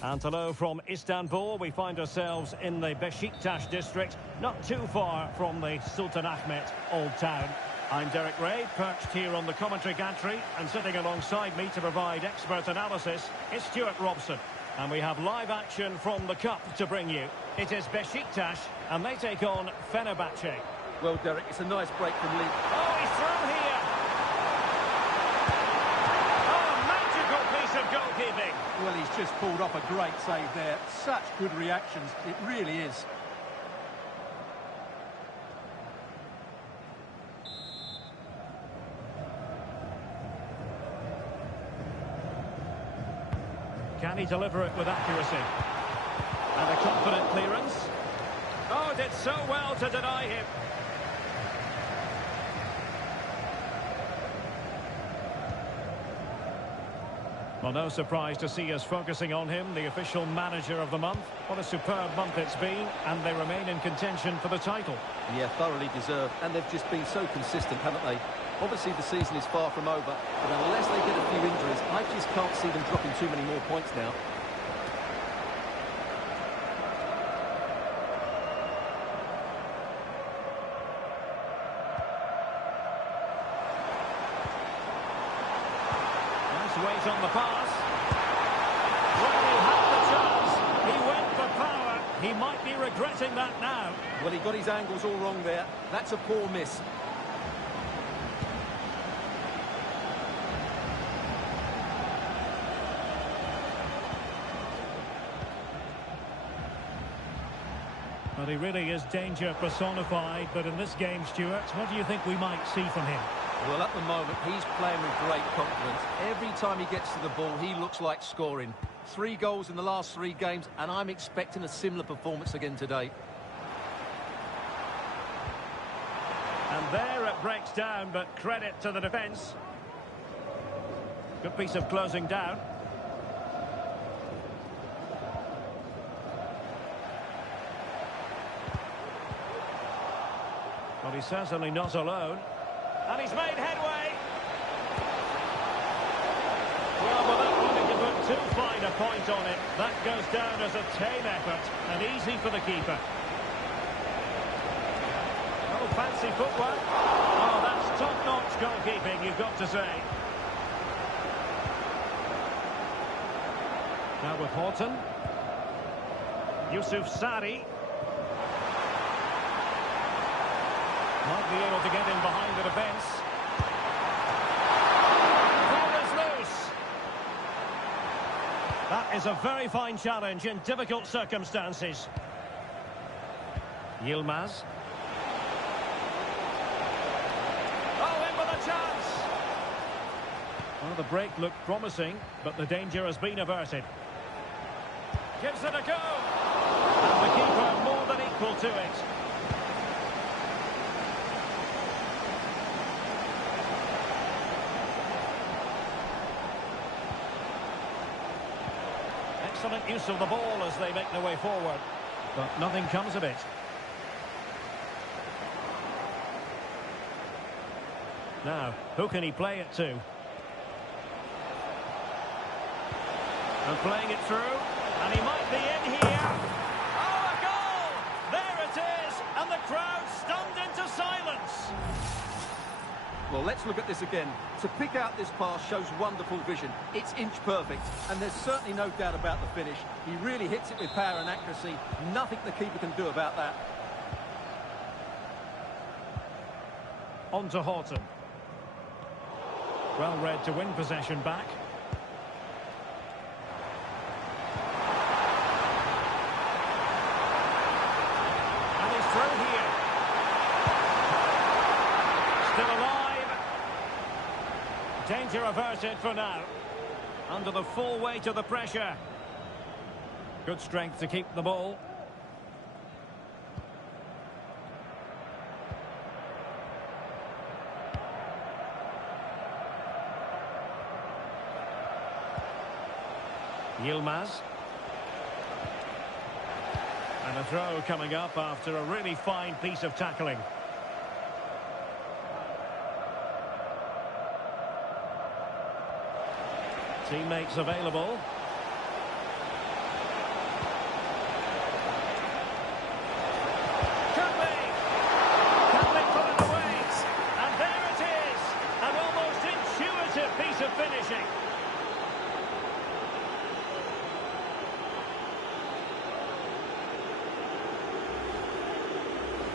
And hello from Istanbul. We find ourselves in the Beşiktaş district, not too far from the Sultanahmet Old Town. I'm Derek Ray, perched here on the commentary gantry, and sitting alongside me to provide expert analysis is Stuart Robson. And we have live action from the Cup to bring you. It is Beşiktaş, and they take on Fenerbahce. Well, Derek, it's a nice break from Lee. Oh, he's through here! Oh, a magical piece of goalkeeping! Well, he's just pulled off a great save there. Such good reactions, it really is. Can he deliver it with accuracy? And a confident clearance. Oh, did so well to deny him. Well, no surprise to see us focusing on him, the official manager of the month. What a superb month it's been, and they remain in contention for the title. Yeah, thoroughly deserved, and they've just been so consistent, haven't they? Obviously, the season is far from over, but unless they get a few injuries, I just can't see them dropping too many more points now. Weight on the pass. Well, he had the chance. He went for power. He might be regretting that now. Well, he got his angles all wrong there. That's a poor miss. Well, he really is danger personified, but in this game, Stuart, what do you think we might see from him? Well, at the moment, he's playing with great confidence. Every time he gets to the ball, he looks like scoring. 3 goals in the last 3 games, and I'm expecting a similar performance again today. And there it breaks down, but credit to the defence. Good piece of closing down. Well, he's certainly not alone. And he's made headway. Well, without wanting to put too fine a point on it, that goes down as a tame effort and easy for the keeper. Oh, fancy footwork. Oh, that's top-notch goalkeeping, you've got to say. Now with Horton. Yusuf Sari. Might be able to get in behind the defence. Ball is loose. That is a very fine challenge in difficult circumstances. Yilmaz. Oh, in with a chance. Well, the break looked promising, but the danger has been averted. Gives it a go. And the keeper more than equal to it. Excellent use of the ball as they make their way forward. But nothing comes of it. Now, who can he play it to? And playing it through. And he might be in here. Oh, a goal! There it is! And the crowd stunned into silence. Well, let's look at this again. To pick out this pass shows wonderful vision. It's inch perfect, and there's certainly no doubt about the finish. He really hits it with power and accuracy. Nothing the keeper can do about that. On to Horton. Well read to win possession back. And he's through here. Still alive. Danger averted for now. Under the full weight of the pressure. Good strength to keep the ball. Yilmaz. And a throw coming up after a really fine piece of tackling. Teammates available.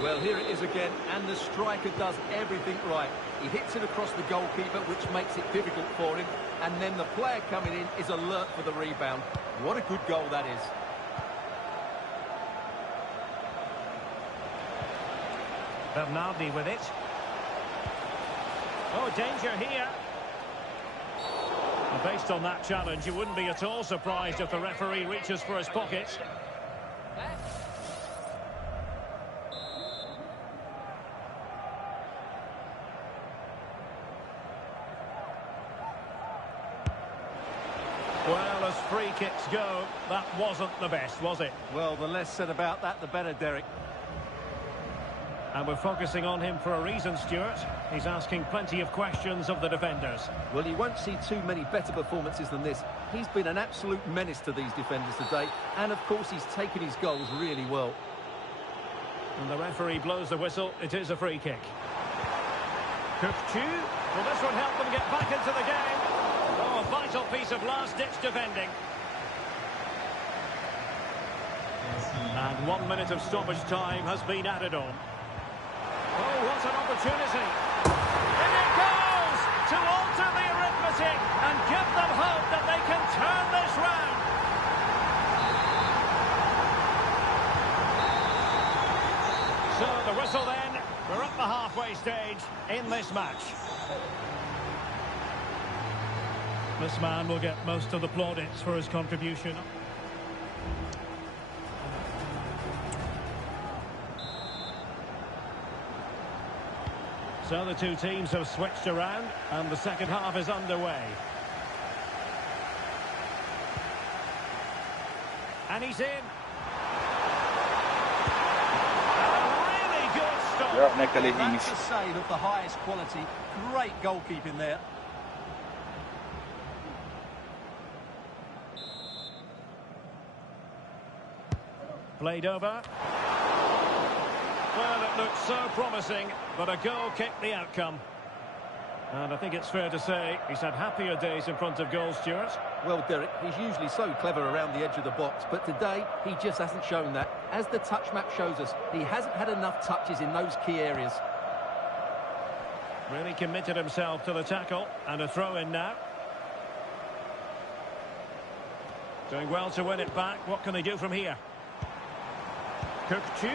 Well, here it is again, and the striker does everything right. He hits it across the goalkeeper, which makes it difficult for him, and then the player coming in is alert for the rebound. What a good goal that is. Bernardi with it. Oh, danger here. And based on that challenge, you wouldn't be at all surprised if the referee reaches for his pocket. Well, as free kicks go, that wasn't the best, was it? Well, the less said about that, the better, Derek. And we're focusing on him for a reason, Stuart. He's asking plenty of questions of the defenders. Well, you won't see too many better performances than this. He's been an absolute menace to these defenders today, and of course he's taken his goals really well. And the referee blows the whistle. It is a free kick. Cook-Chu. Well, this would help them get back into the game. Oh, a vital piece of last-ditch defending. And 1 minute of stoppage time has been added on. Oh, what an opportunity. In it goes to alter the arithmetic and give them hope that they can turn this round. So the whistle then. We're at the halfway stage in this match. This man will get most of the plaudits for his contribution. So the two teams have switched around and the second half is underway. And he's in. A really good stop. That's a save of the highest quality. Great goalkeeping there. Played over. Well, it looked so promising, but a goal kicked the outcome. And I think it's fair to say he's had happier days in front of goal, Stuart. Well, Derek, he's usually so clever around the edge of the box, but today he just hasn't shown that. As the touch map shows us, he hasn't had enough touches in those key areas. Really committed himself to the tackle, and a throw-in now. Doing well to win it back. What can they do from here? Cook-Chu.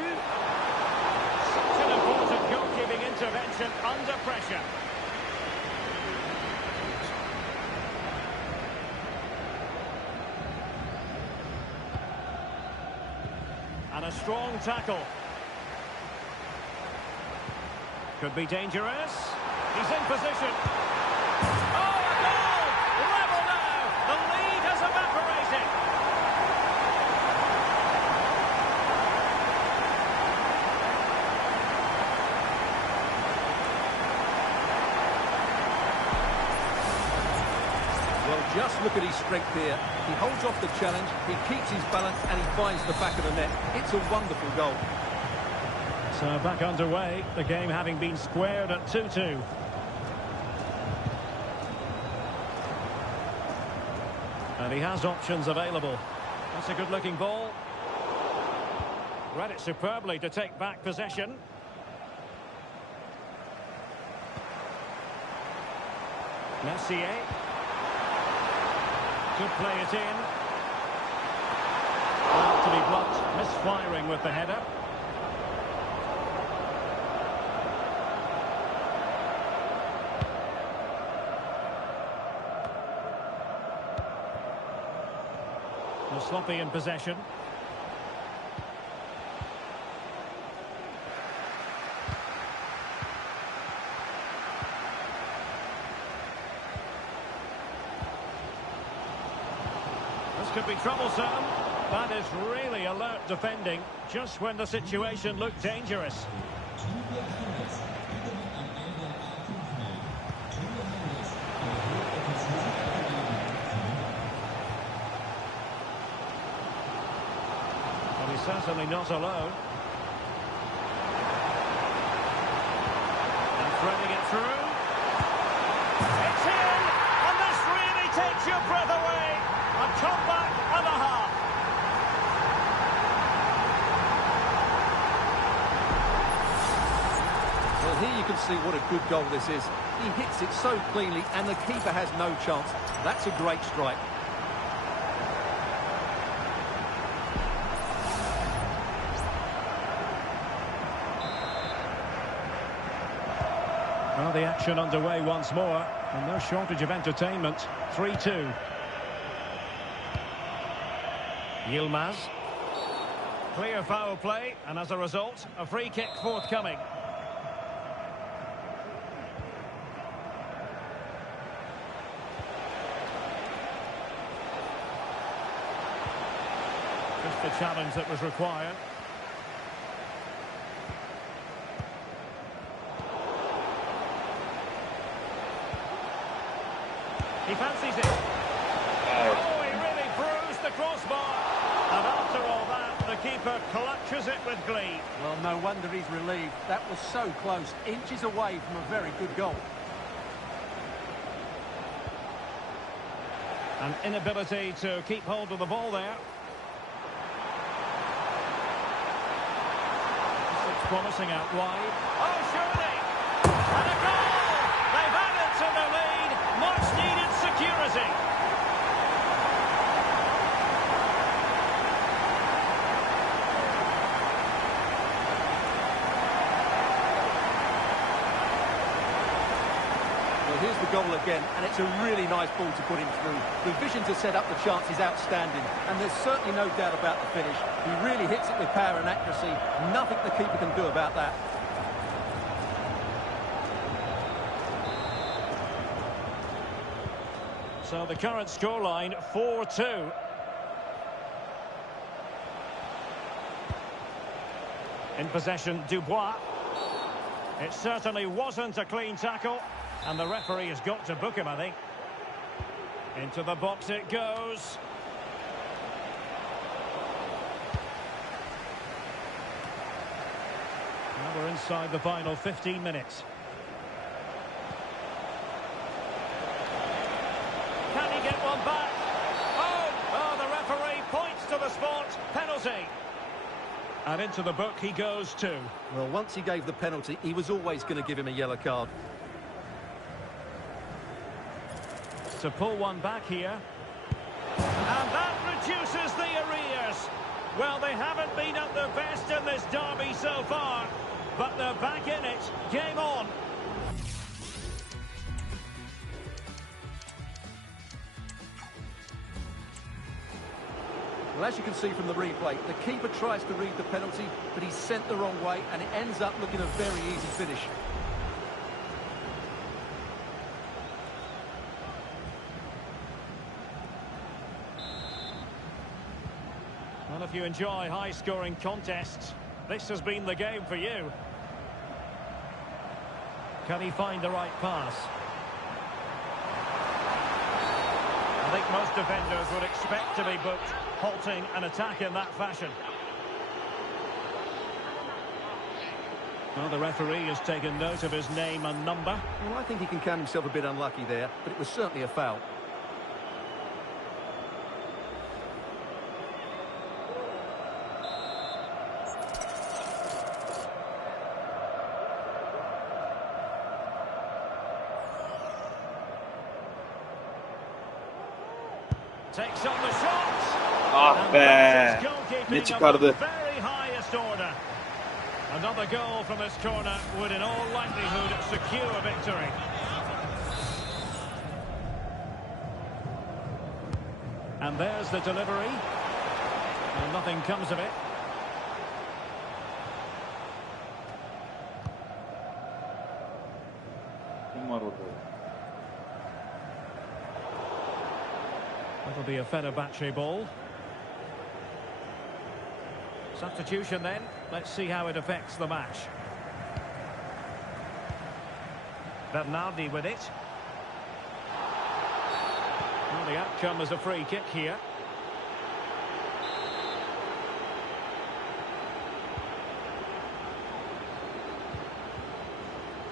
Such an important goalkeeping intervention under pressure. And a strong tackle. Could be dangerous. He's in position. Oh, a goal! Level now. The lead has evaporated. Well, just look at his strength here. He holds off the challenge, he keeps his balance, and he finds the back of the net. It's a wonderful goal. So back underway, the game having been squared at 2-2. And he has options available. That's a good-looking ball. Read it superbly to take back possession. Messier. Could play it in. Well, to be blunt, misfiring with the header. Well, sloppy in possession. This could be troublesome. That is really alert defending, just when the situation looked dangerous. Well, he's certainly not alone. And threading it through. It's in! And this really takes your breath away. A comeback and a half. Well, here you can see what a good goal this is. He hits it so cleanly and the keeper has no chance. That's a great strike. Well, the action underway once more, and no shortage of entertainment. 3-2. Yilmaz. Clear foul play, and as a result, a free kick forthcoming. Just the challenge that was required. He fancies it. Oh, he really bruised the crossbar. And after all that, the keeper clutches it with glee. Well, no wonder he's relieved. That was so close, inches away from a very good goal. An inability to keep hold of the ball there. It's promising out wide. Oh, surely! And a goal! They've added to the lead. Much needed security. Well, here's the goal again, and it's a really nice ball to put him through. The vision to set up the chance is outstanding, and there's certainly no doubt about the finish. He really hits it with power and accuracy. Nothing the keeper can do about that. So the current scoreline, 4-2. In possession, Dubois. It certainly wasn't a clean tackle, and the referee has got to book him, I think. Into the box it goes. Now we're inside the final 15 minutes. Can he get one back? Oh, the referee points to the spot. Penalty. And into the book he goes too. Well, once he gave the penalty, he was always going to give him a yellow card. To pull one back here. And that reduces the arrears. Well, they haven't been at their best in this derby so far, but they're back in it. Game on. Well, as you can see from the replay, the keeper tries to read the penalty, but he's sent the wrong way, and it ends up looking a very easy finish. Well, if you enjoy high-scoring contests, this has been the game for you. Can he find the right pass? I think most defenders would expect to be booked, halting an attack in that fashion. Well, the referee has taken note of his name and number. Well, I think he can count himself a bit unlucky there, but it was certainly a foul. Takes on the shot. Ah be. Ne çıkardı? Very highest order. Another goal from this corner would in all likelihood secure a victory. And there's the delivery. And nothing comes of it. It'll be a Fenerbahce ball. Substitution then. Let's see how it affects the match. Bernardi with it. Well, the outcome is a free kick here.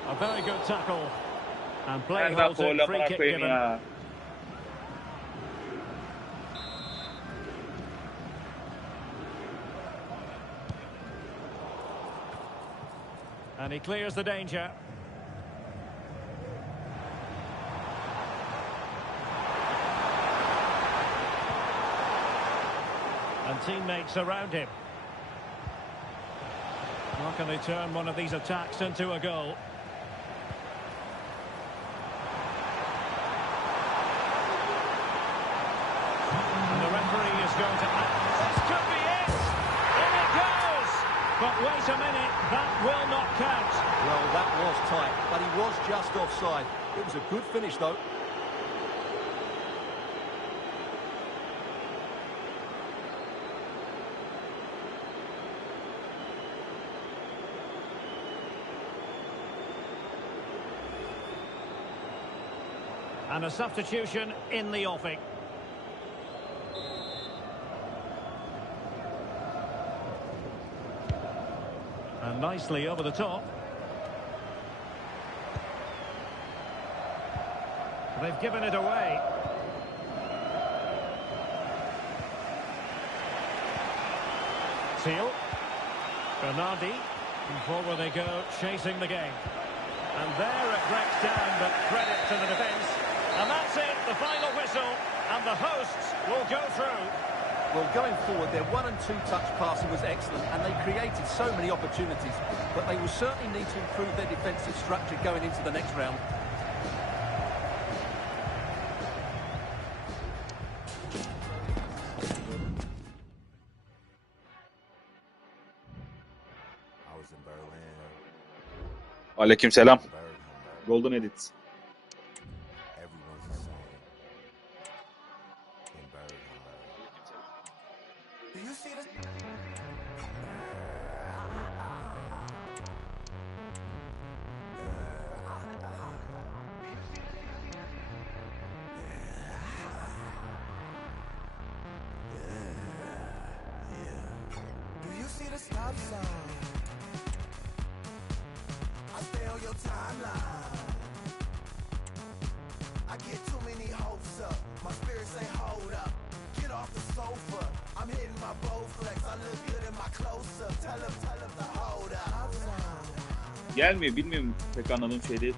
A very good tackle. And play holds it, free kick given. And he clears the danger. And teammates around him. How can they turn one of these attacks into a goal? And the referee is going to... This could be it! In it goes! But wait a minute, that will not count. Well, that was tight, but he was just offside. It was a good finish, though. And a substitution in the offing. And nicely over the top. They've given it away. Seal. Bernardi. And forward they go, chasing the game. And there it breaks down, but credit to the defence. And that's it, the final whistle, and the hosts will go through. Well, going forward, their 1- and 2-touch passing was excellent, and they created so many opportunities. But they will certainly need to improve their defensive structure going into the next round. Aleykümselam. Golden Edit. Gelmiyor, bilmiyorum, pek anladığım şey değil.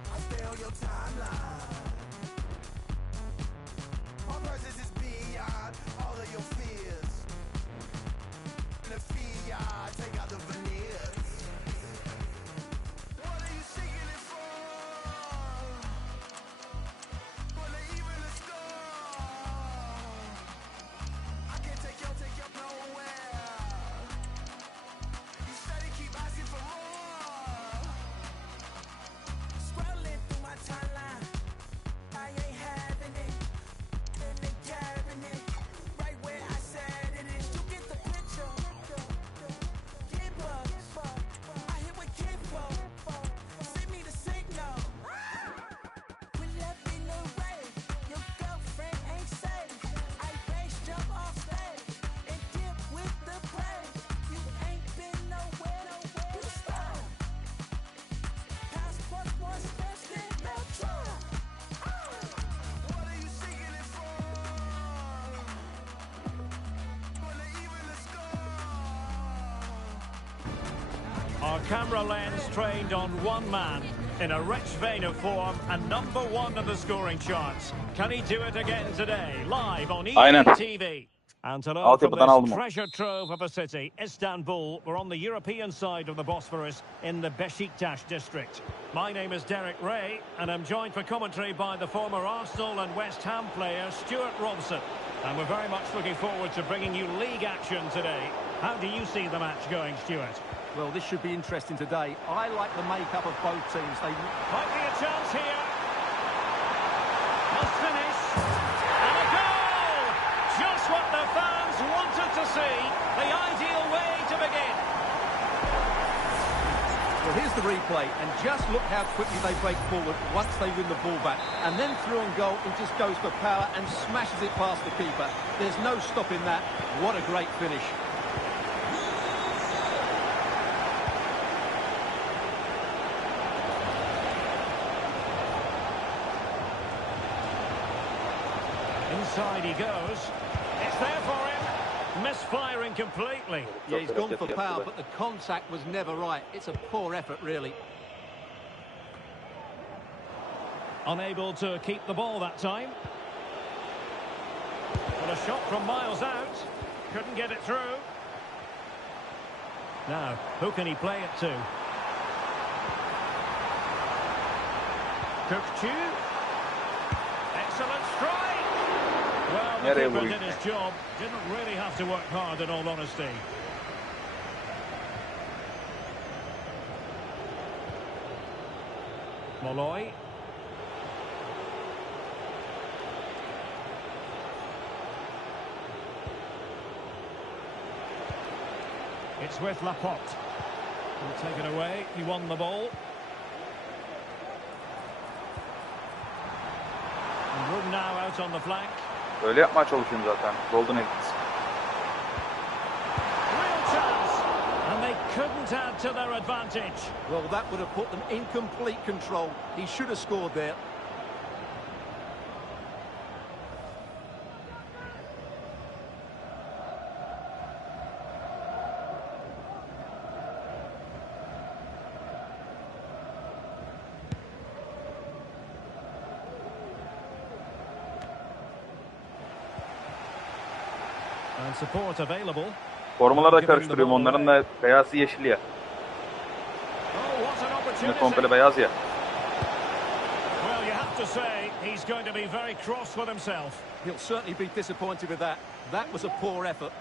Our camera lens trained on one man in a rich vein of form and #1 in the scoring charts. Can he do it again today? Live on TV. And hello from this treasure trove of a city, Istanbul. We're on the European side of the Bosphorus in the Beşiktaş district. My name is Derek Ray, and I'm joined for commentary by the former Arsenal and West Ham player Stuart Robson. And we're very much looking forward to bringing you league action today. How do you see the match going, Stuart? Well, this should be interesting today. I like the makeup of both teams. They might be a chance here. Must finish. And a goal! Just what the fans wanted to see. The ideal way to begin. Well, here's the replay, and just look how quickly they break forward once they win the ball back. And then through on goal, he just goes for power and smashes it past the keeper. There's no stopping that. What a great finish. Inside he goes. It's there for him. Misfiring completely. Yeah, he's gone for power, but the contact was never right. It's a poor effort, really. Unable to keep the ball that time. But a shot from miles out. Couldn't get it through. Now, who can he play it to? Cook-Chu. Excellent strike. Well, the keeper did his job. Didn't really have to work hard, in all honesty. Molloy. It's with Laporte. He'll take it away. He won the ball. And room now out on the flank. Öyle yapmaya çalışıyorum zaten. Golden Edit. Real chance. And they couldn't add to their advantage. Well, that would have put them in complete control. He should have scored there. And support available. Formaları da karıştırıyorum. Onların da beyazı yeşil ya. Oh, what an Şimdi opportunity. komple beyaz ya. Well, you have to say he's going to be very cross with himself. He'll certainly be disappointed with that. That was a poor effort.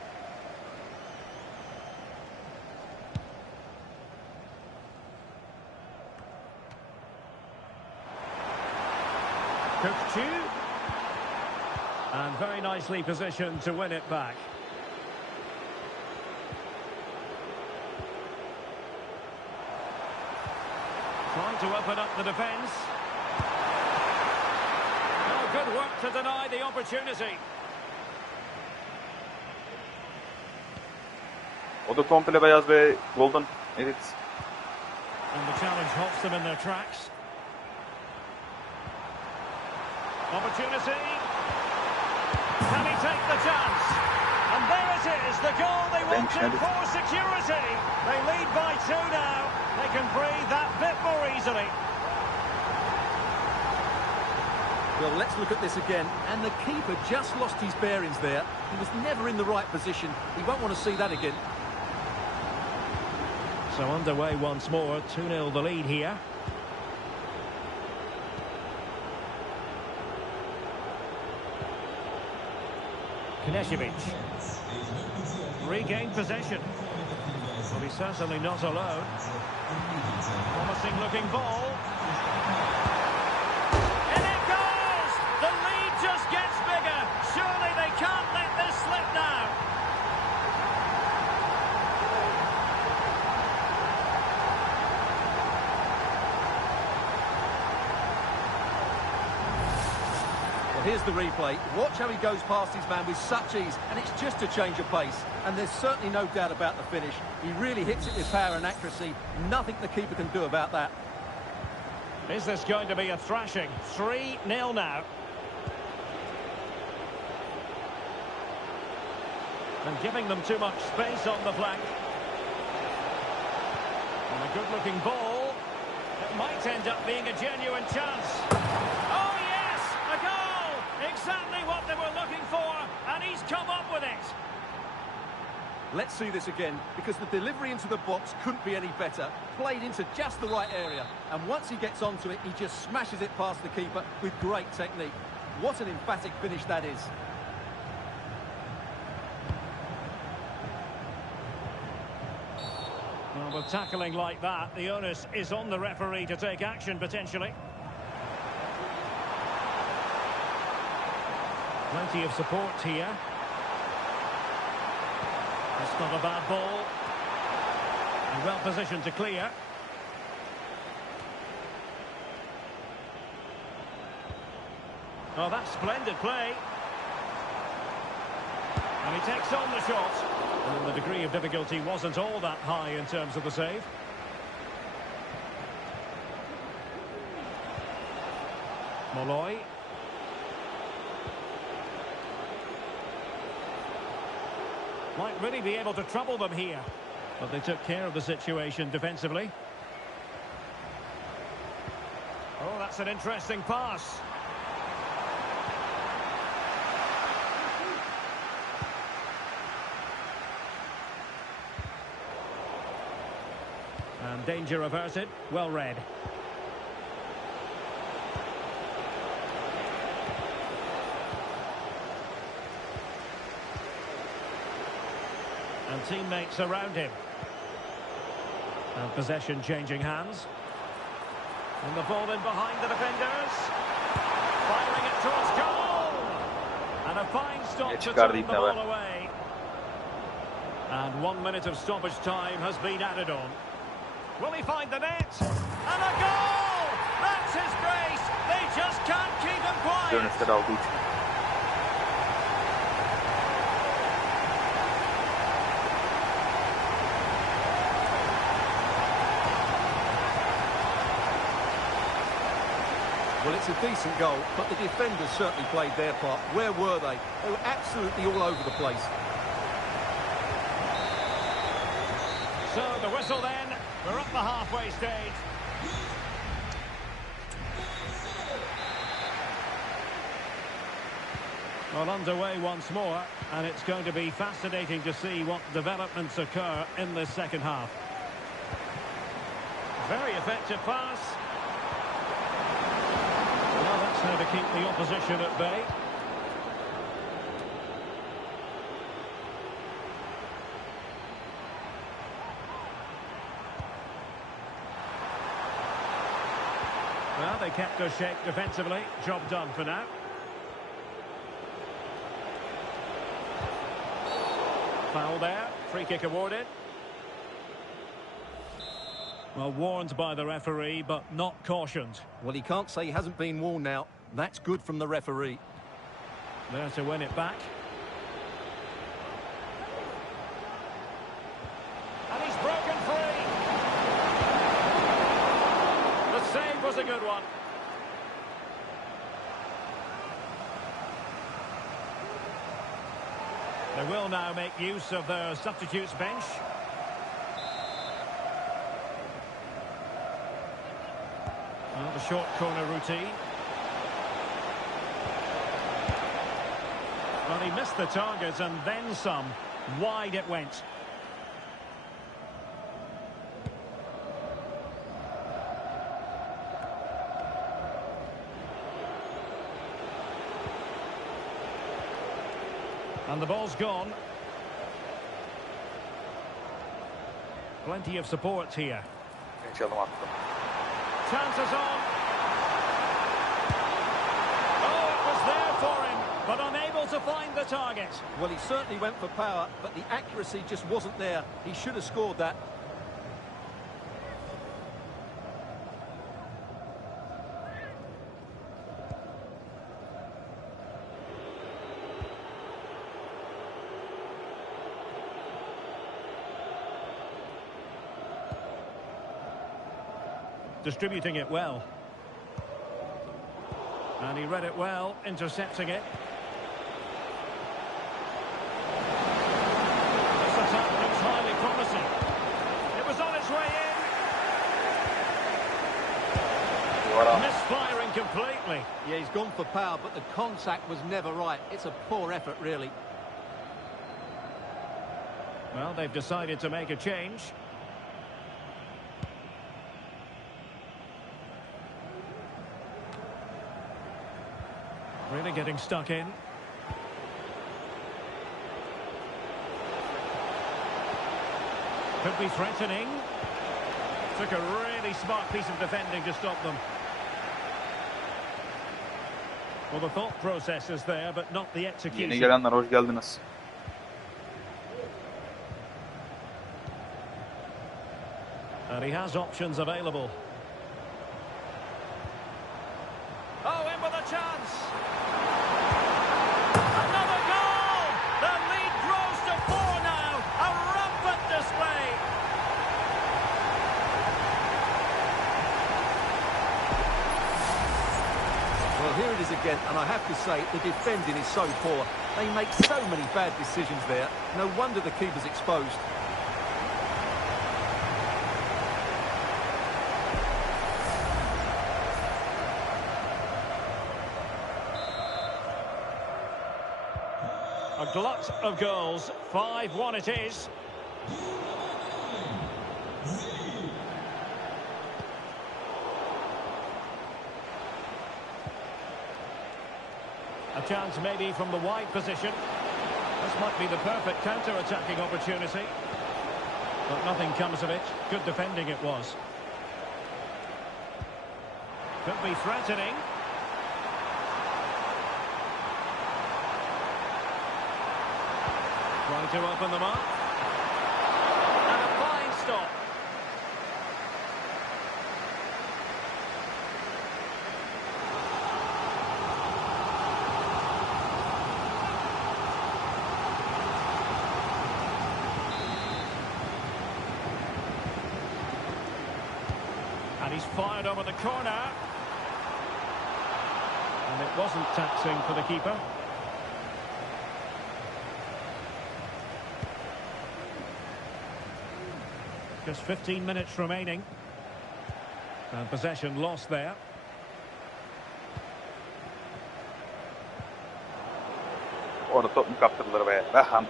Cook-Chu. And very nicely positioned to win it back. Trying to open up the defence. Oh, good work to deny the opportunity. O da komple beyaz ve Golden Edit. And the challenge halts them in their tracks. Opportunity. Can he take the chance? And there it is, the goal they wanted for security. They lead by 2 now. They can breathe that bit more easily. Well, let's look at this again. And the keeper just lost his bearings there. He was never in the right position. He won't want to see that again. So underway once more, 2-0 the lead here. Kinesjevic. Regained possession. Well, he's certainly not alone. Promising looking ball. And it goes! The lead just gets bigger. Surely they can't let this slip now. Here's the replay. Watch how he goes past his man with such ease, and it's just a change of pace. And there's certainly no doubt about the finish. He really hits it with power and accuracy. Nothing the keeper can do about that. Is this going to be a thrashing? 3-0 now. And giving them too much space on the flank. And a good-looking ball. It might end up being a genuine chance. Oh, yes! A goal! Exactly what they were looking for, and he's come up with it. Let's see this again, because the delivery into the box couldn't be any better. Played into just the right area, and once he gets onto it, he just smashes it past the keeper with great technique. What an emphatic finish that is. Well, with tackling like that, the onus is on the referee to take action, potentially. Plenty of support here. It's not a bad ball. And well positioned to clear. Oh, that's splendid play. And he takes on the shot. And the degree of difficulty wasn't all that high in terms of the save. Molloy. Might really be able to trouble them here. But they took care of the situation defensively. Oh, that's an interesting pass. And danger averted. Well read. And teammates around him. And possession changing hands. And the ball in behind the defenders. Firing it towards goal. And a fine stop to turn the ball away. And 1 minute of stoppage time has been added on. Will he find the net? And a goal! That's his brace. They just can't keep him quiet. Well, it's a decent goal, but the defenders certainly played their part. Where were they? They were absolutely all over the place. So the whistle then. We're up the halfway stage. Well, underway once more, and it's going to be fascinating to see what developments occur in this second half. Very effective pass. Well, that's how to keep the opposition at bay. Well, they kept their shape defensively. Job done for now. Foul there. Free kick awarded. Well, warned by the referee, but not cautioned. Well, he can't say he hasn't been warned now. That's good from the referee. There to win it back. And he's broken free. The save was a good one. They will now make use of their substitutes bench. Well, the short corner routine. Well, he missed the target and then some. Wide it went. And the ball's gone. Plenty of support here. Chances on. Oh, it was there for him, but unable to find the target. Well, he certainly went for power, but the accuracy just wasn't there. He should have scored that. Distributing it well. And he read it well, intercepting it. This attack looks highly promising. It was on its way in. Misfiring completely. Yeah, he's gone for power, but the contact was never right. It's a poor effort, really. Well, they've decided to make a change. Really getting stuck in. Could be threatening. Took a really smart piece of defending to stop them. Well, the thought process is there, but not the execution. Yeni gelenler hoş geldiniz. And he has options available. Oh, in with a chance. Another goal! The lead grows to 4 now. A rampant display. Well, here it is again, and I have to say, the defending is so poor. They make so many bad decisions there. No wonder the keeper's exposed. A glut of goals. 5-1 it is. A chance maybe from the wide position. This might be the perfect counter-attacking opportunity. But nothing comes of it. Good defending it was. Could be threatening. Trying to open them up. And a fine stop. And he's fired over the corner. And it wasn't taxing for the keeper. Just 15 minutes remaining. And possession lost there. Orada top mu kaptırdılar be? Beham.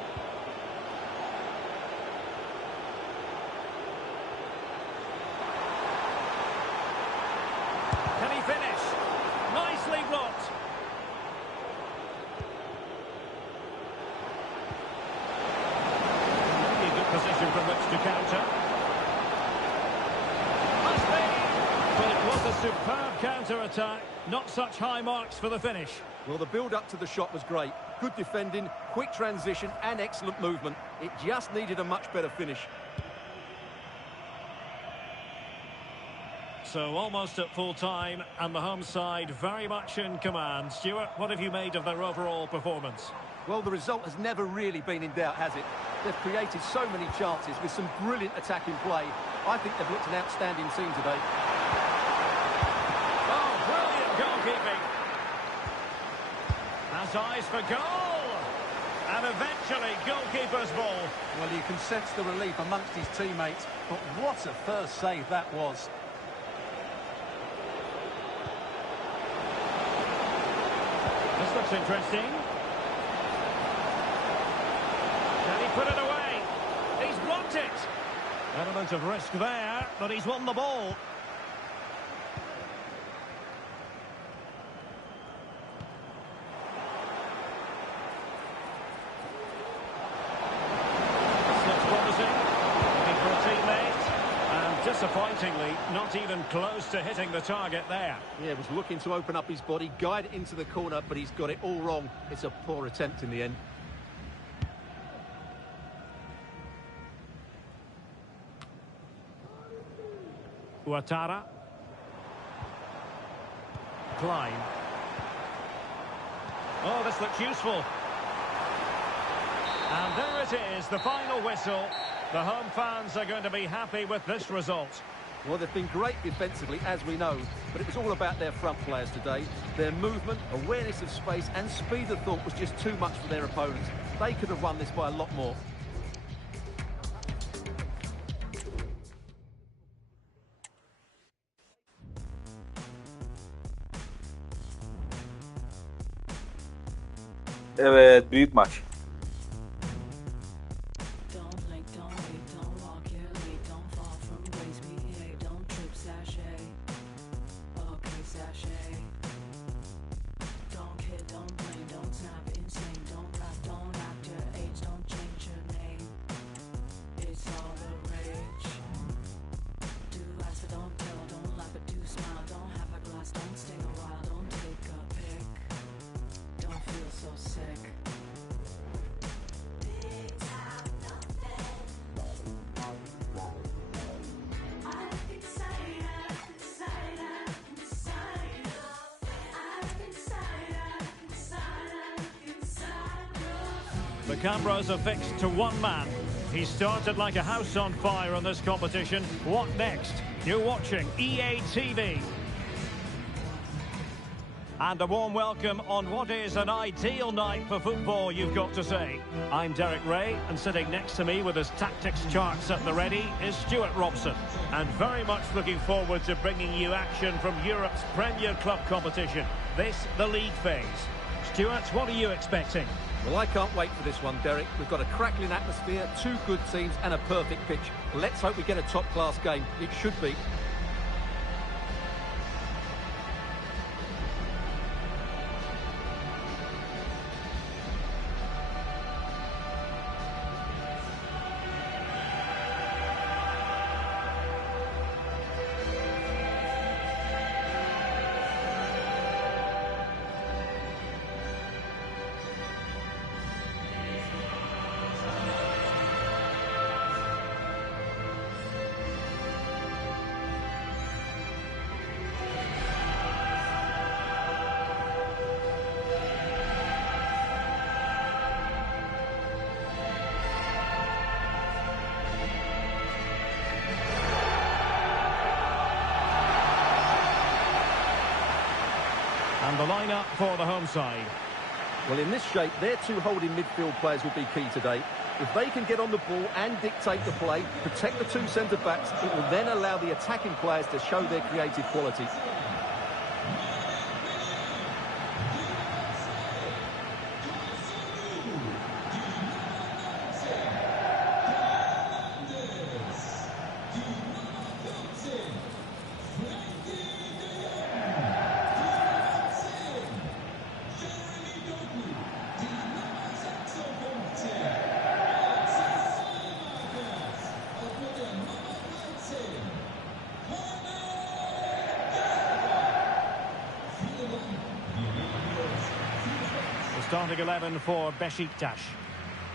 Can he finish? Nicely blocked. Really good position from which to counter. Must be. But it was a superb counter-attack. Not such high marks for the finish. Well, the build-up to the shot was great. Good defending, quick transition and excellent movement. It just needed a much better finish. So almost at full time, and the home side very much in command. Stuart, what have you made of their overall performance? Well, the result has never really been in doubt, has it? They've created so many chances with some brilliant attacking play. I think they've looked an outstanding team today. Oh, brilliant goalkeeping. Has eyes for goal. And eventually, goalkeeper's ball. Well, you can sense the relief amongst his teammates, but what a first save that was. This looks interesting. Can he put it away? He's blocked it. Element of risk there, but he's won the ball. This looks promising. Looking for a teammate. And disappointingly, not even close to hitting the target there. Yeah, was looking to open up his body, guide it into the corner, but he's got it all wrong. It's a poor attempt in the end. Ouattara. Klein. Oh, this looks useful. And there it is, the final whistle. The home fans are going to be happy with this result. Well, they've been great defensively, as we know, but it was all about their front players today. Their movement, awareness of space and speed of thought was just too much for their opponents. They could have won this by a lot more. Evet, büyük maç. The cameras are fixed to one man. He started like a house on fire in this competition. What next? You're watching EA TV. And a warm welcome on what is an ideal night for football, you've got to say. I'm Derek Ray, and sitting next to me with his tactics charts at the ready is Stuart Robson. And very much looking forward to bringing you action from Europe's Premier Club competition. This, the league phase. Stuart, what are you expecting? Well, I can't wait for this one, Derek. We've got a crackling atmosphere, two good teams and a perfect pitch. Let's hope we get a top-class game. It should be. And the lineup for the home side. Well, in this shape, their two holding midfield players will be key today. If they can get on the ball and dictate the play, protect the two centre-backs, it will then allow the attacking players to show their creative quality. Starting 11 for Besiktas.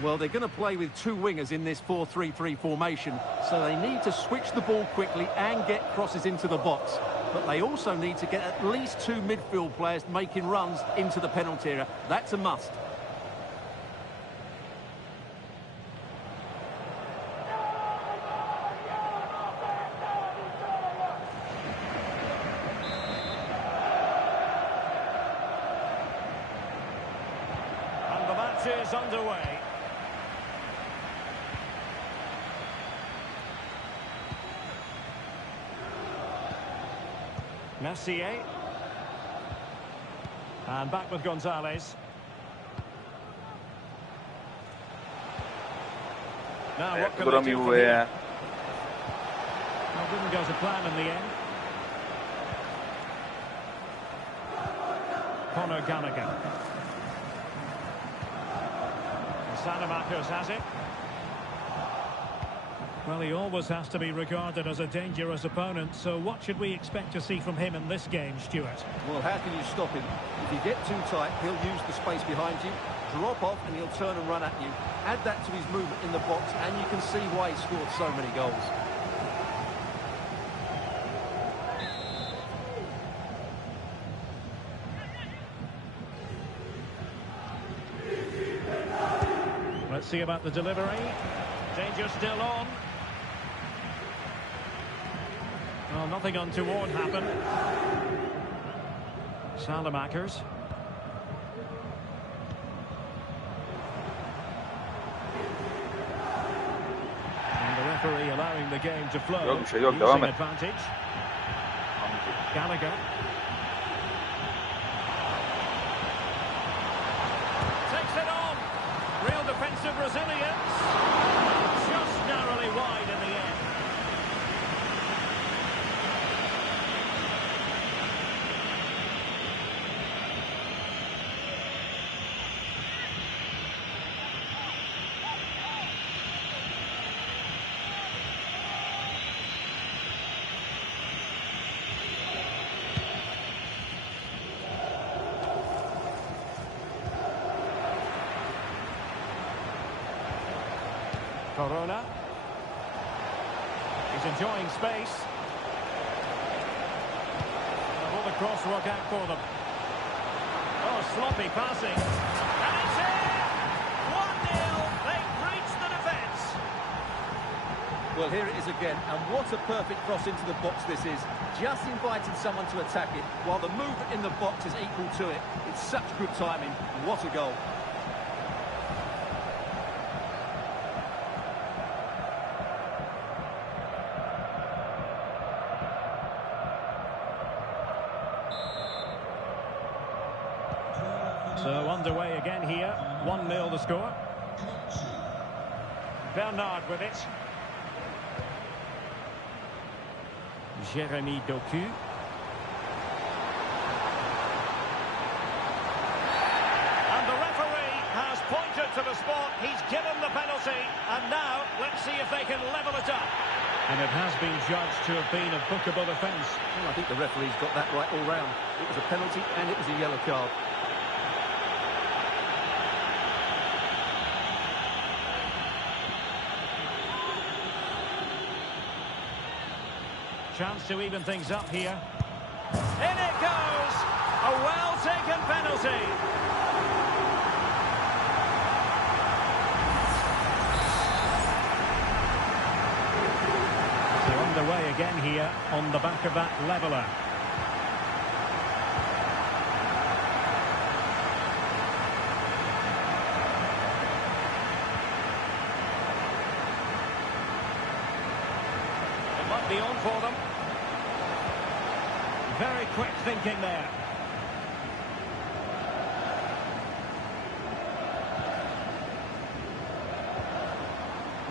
Well, they're going to play with two wingers in this 4-3-3 formation, so they need to switch the ball quickly and get crosses into the box. But they also need to get at least two midfield players making runs into the penalty area. That's a must. Is underway. Messier. And back with Gonzalez. Now what can they do from here? Well, didn't go to plan in the end. Conor Gallagher. Salamakers has it. Well, he always has to be regarded as a dangerous opponent, so what should we expect to see from him in this game, Stuart? Well, how can you stop him? If you get too tight, he'll use the space behind you, drop off, and he'll turn and run at you. Add that to his movement in the box, and you can see why he scored so many goals. Let's see about the delivery. Danger still on. Well, nothing untoward happened. Salamakers. And the referee allowing the game to flow. Using advantage. Gallagher. Takes it on. Real defensive resilience. Just narrowly wide in the end. Corona. He's enjoying space. Will the cross work out for them? Oh, sloppy passing. And it's in! 1-0. They've breached the defence. Well, here it is again, and what a perfect cross into the box this is. Just inviting someone to attack it, while the movement in the box is equal to it. It's such good timing. What a goal. So underway again here. 1-0 the score. Bernard with it. Jérémy Doku. And the referee has pointed to the spot. He's given the penalty. And now, let's see if they can level it up. And it has been judged to have been a bookable offence. Well, I think the referee's got that right all round. It was a penalty and it was a yellow card. Chance to even things up here. In it goes! A well-taken penalty. So underway again here on the back of that leveller. It might be on for them. Very quick thinking there.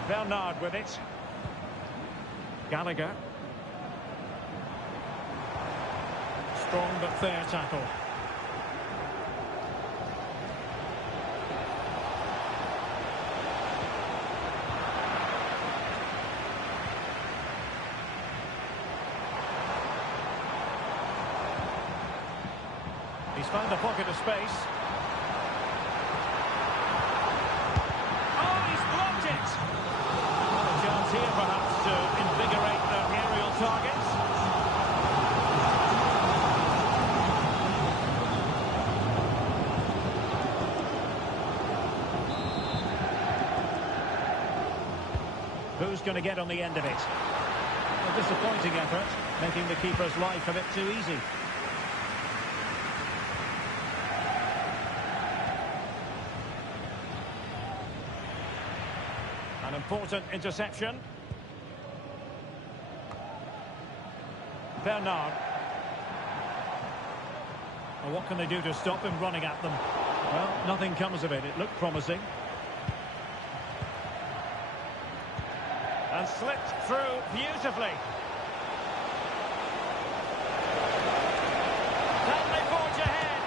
Bernard with it. Gallagher. Strong but fair tackle. He's found a pocket of space. Oh, he's blocked it! Well, a chance here, perhaps, to invigorate their aerial targets. Who's going to get on the end of it? A disappointing effort, making the keeper's life a bit too easy. An important interception. Bernard. Well, what can they do to stop him running at them? Well, nothing comes of it. It looked promising. And slipped through beautifully. Can they forge ahead?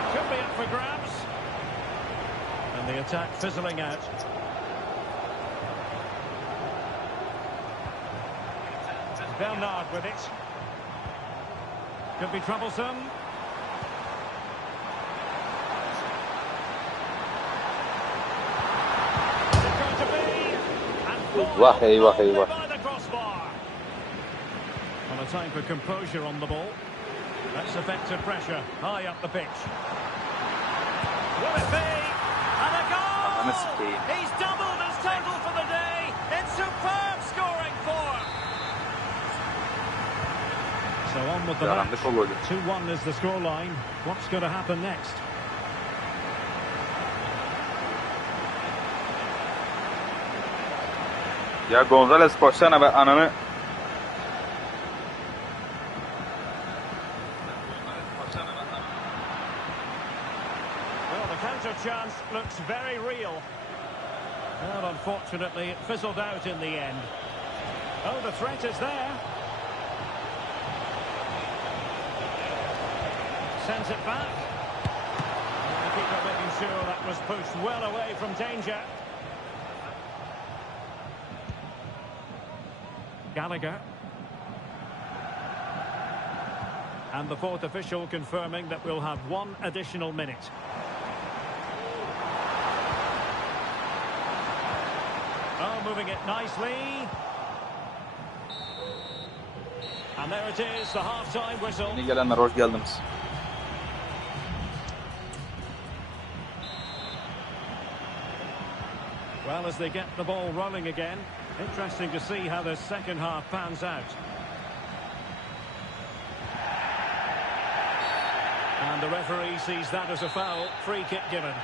It could be up for grabs. And the attack fizzling out. Bernard with it. Could be troublesome. Is it going to be? And Eyvah, eyvah, eyvah. by the crossbar. On a time for composure on the ball. That's effective pressure high up the pitch. Will it be? And a goal! Ananı sikeyim. He's doubled his total for the day. It's superb scoring form. So on with the match. Yarandık o golü. 2-1 is the scoreline. What's going to happen next? Ya Gonzalez koşsana be ananı. Well, the counter chance looks very real. Well, unfortunately, it fizzled out in the end. Oh, the threat is there. Sends it back. And the keeper making sure that was pushed well away from danger. Gallagher. And the fourth official confirming that we'll have one additional minute. Oh, moving it nicely. And there it is, the half-time whistle. Yeni gelenler hoş geldiniz. Well, as they get the ball rolling again, interesting to see how the second half pans out. And the referee sees that as a foul. Free kick given.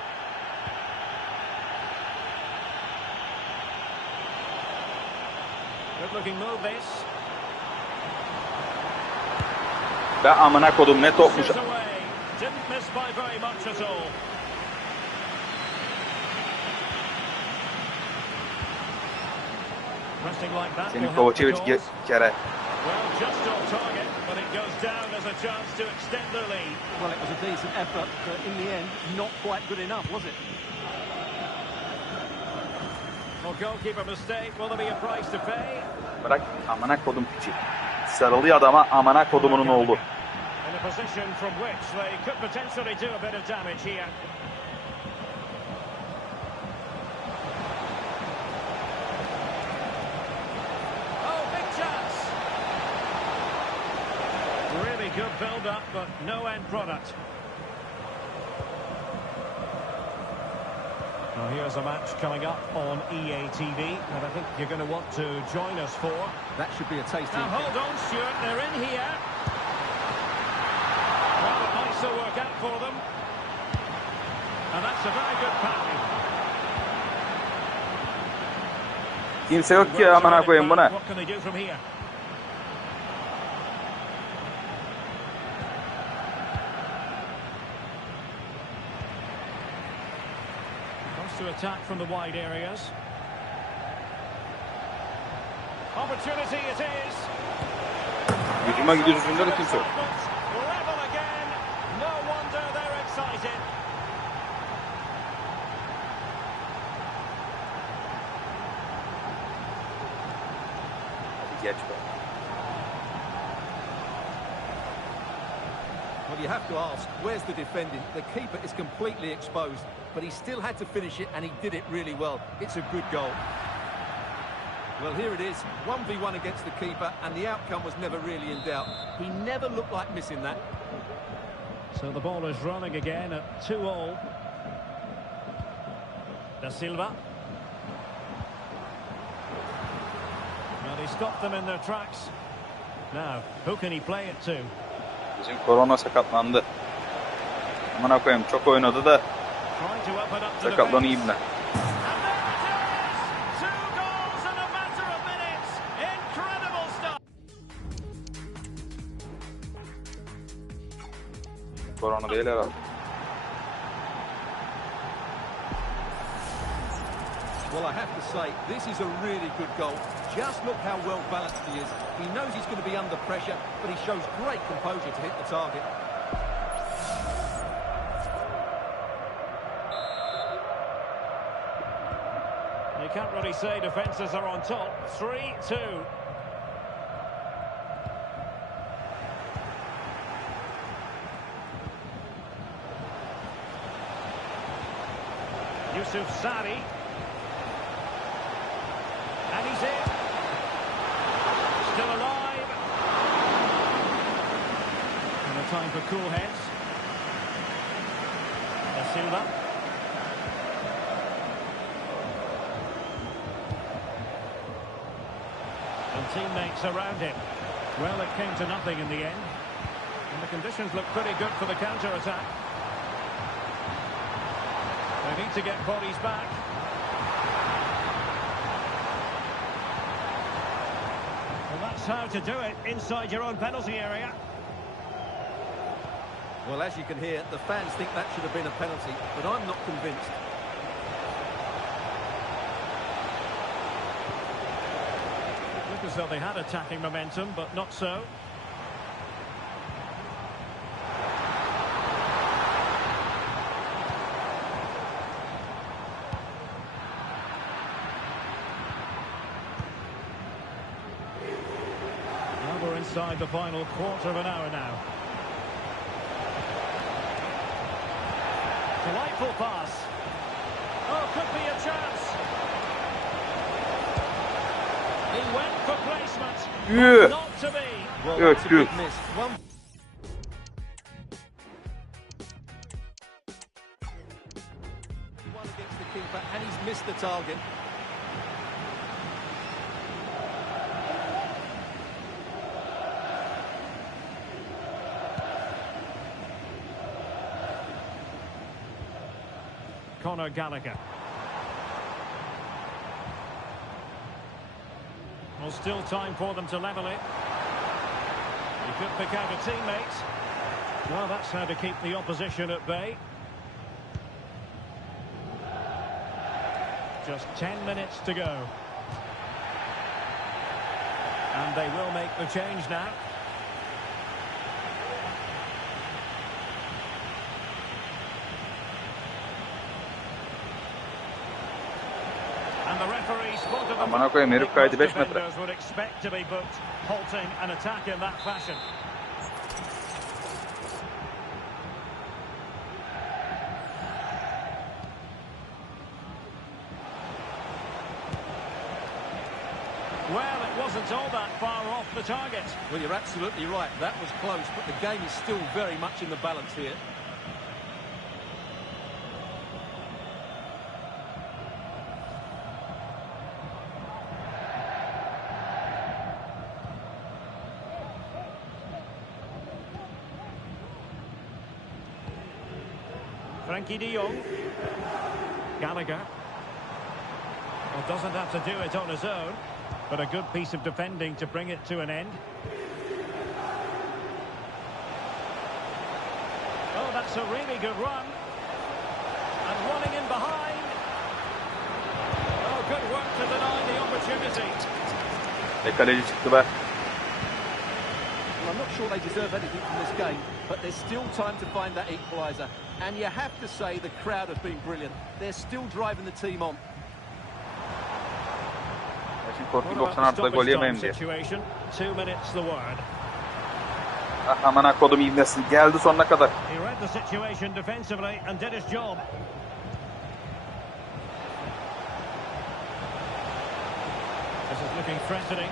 Good looking move this. Be amına kodum ne topmuş. Shoots away. Didn't miss by very much at all. Pressing like that Senin will help the Kovacevic cause. kere. Well, just off target, but it goes down as a chance to extend the lead. Well, it was a decent effort, but in the end, not quite good enough, was it? Well, goalkeeper mistake. Will there be a price to pay? Bırak amına kodum piçi. Sarılıyor adama amına kodumunun oğlu. In a position from which they could potentially do a bit of damage here. Oh, big chance. Really good build-up, but no end product. Well, here's a match coming up on EA TV that I think you're going to want to join us for. That should be a tasty... Now, hold on, Stuart. They're in here. Well, it might still work out for them. And that's a very good parry. Kimse yok ki amına koyayım buna. What can they do from here? Comes to attack from the wide areas. Opportunity it is. Hücuma gidiyoruz bunda da kimse yok. Level again. No wonder they're excited. Geç be. Well, you have to ask, where's the defending? The keeper is completely exposed, but he still had to finish it, and he did it really well. It's a good goal. Well, here it is, 1v1 against the keeper, and the outcome was never really in doubt. He never looked like missing that. So the ball is running again at 2-all. Da Silva. Well, he stopped them in their tracks. Now, who can he play it to? Bizim korona sakatlandı. Amına koyayım çok oynadı da Trying to open up to the sakatlanıyor pace. ibne. And there it is! 2 goals in a matter of minutes. Incredible stuff. Korona değil herhalde. Well, I have to say, this is a really good goal. Just look how well balanced he is. He knows he's going to be under pressure, but he shows great composure to hit the target. You can't really say defences are on top. 3-2. Yusuf Sari. And he's in. Still alive. And a time for cool heads. Da Silva. And teammates around him. Well, it came to nothing in the end. And the conditions look pretty good for the counter-attack. They need to get bodies back. Well, that's how to do it inside your own penalty area. Well, as you can hear, the fans think that should have been a penalty, but I'm not convinced. It looked as though they had attacking momentum, but not so. Well, we're inside the final quarter of an hour now. Delightful pass. Oh, could be a chance. He went for placement. Yeah. Not to be. Well, Yeah, that's a good. big miss. One against the keeper, and he's missed the target. Conor Gallagher. Well, still time for them to level it. He could pick out a teammate. Well, that's how to keep the opposition at bay. Just 10 minutes to go. And they will make the change now. And the referee spotted them. Amına koyayım, herif kaydı 5 metre. Defenders would expect to be booked, halting an attack in that fashion. Well, it wasn't all that far off the target. Well, you're absolutely right. That was close, but the game is still very much in the balance here. Frankie de Jong. Gallagher. Well, doesn't have to do it on his own, but a good piece of defending to bring it to an end. Oh, that's a really good run. And running in behind. Oh, good work to deny the opportunity. Kaleci çıktı be. Well, I'm not sure they deserve anything from this game, but there's still time to find that equaliser. And you have to say the crowd have been brilliant. They're still driving the team on. Şimdi What korktu about 90 the artıda gol stoppage time yemeyeyim diye. situation? 2 minutes the word. Ah, amına kodum ibnesi. Geldi sonuna kadar. He read the situation defensively and did his job. This is looking threatening.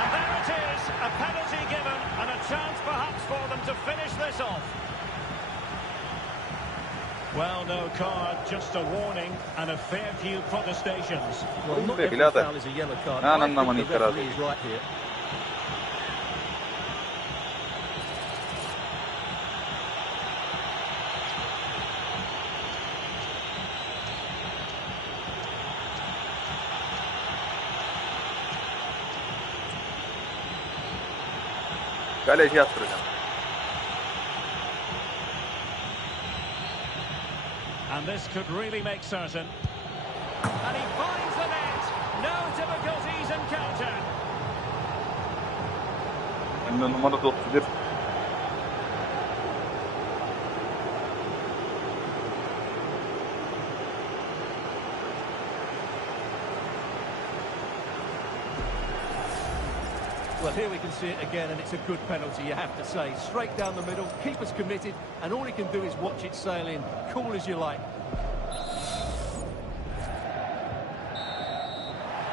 And there it is, a penalty given and a chance perhaps for them to finish this off. Well, no card, just a warning and a fair few protestations. Well, not Be every birader. foul is a yellow card. Ne I anlamını think the itiraz referee is ediyor? right here. Kaleci yatıracağım. And this could really make certain. And he finds the net. No difficulties encountered. Hem de numara 31. Well, here we can see it again, and it's a good penalty, you have to say. Straight down the middle, keeper's committed, and all he can do is watch it sail in. Cool as you like.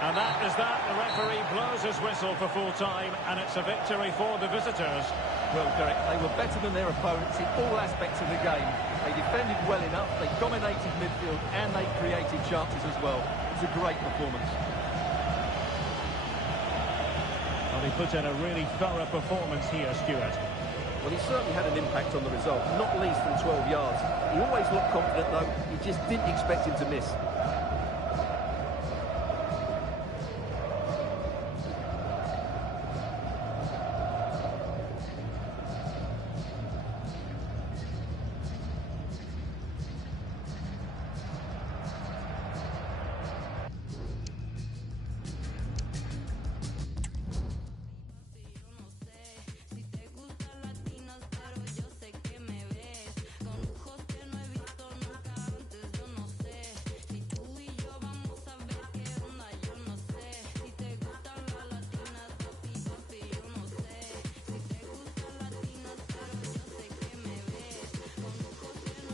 And that is that. The referee blows his whistle for full time, and it's a victory for the visitors. Well, Derek, they were better than their opponents in all aspects of the game. They defended well enough, they dominated midfield, and they created chances as well. It was a great performance. Well, he put in a really thorough performance here, Stuart. Well, he certainly had an impact on the result, not least from 12 yards. He always looked confident, though. You just didn't expect him to miss.